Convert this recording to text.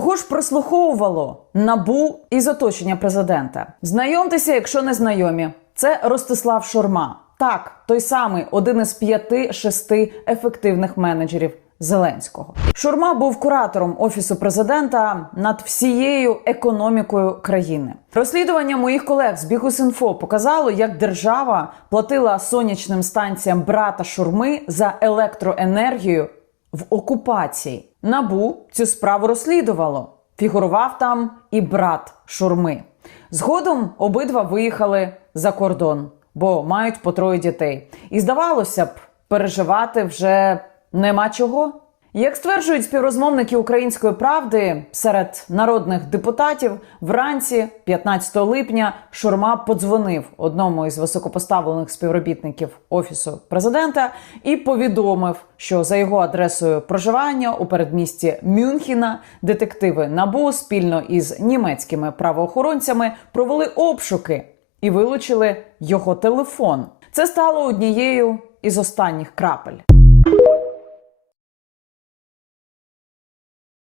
Кого ж прислуховувало набу із оточення президента? Знайомтеся, якщо не знайомі. Це Ростислав Шурма. Так, той самий один із п'яти-шести ефективних менеджерів Зеленського. Шурма був куратором офісу президента над всією економікою країни. Розслідування моїх колег з Бігус.Інфо показало, як держава платила сонячним станціям брата Шурми за електроенергію в окупації. Набу цю справу розслідувало. Фігурував там і брат Шурми. Згодом обидва виїхали за кордон, бо мають по троє дітей. І здавалося б, переживати вже нема чого. Як стверджують співрозмовники української правди, серед народних депутатів вранці, 15 липня, Шурма подзвонив одному із високопоставлених співробітників офісу президента і повідомив, що за його адресою проживання у передмісті Мюнхена детективи НАБУ спільно із німецькими правоохоронцями провели обшуки і вилучили його телефон. Це стало однією із останніх крапель.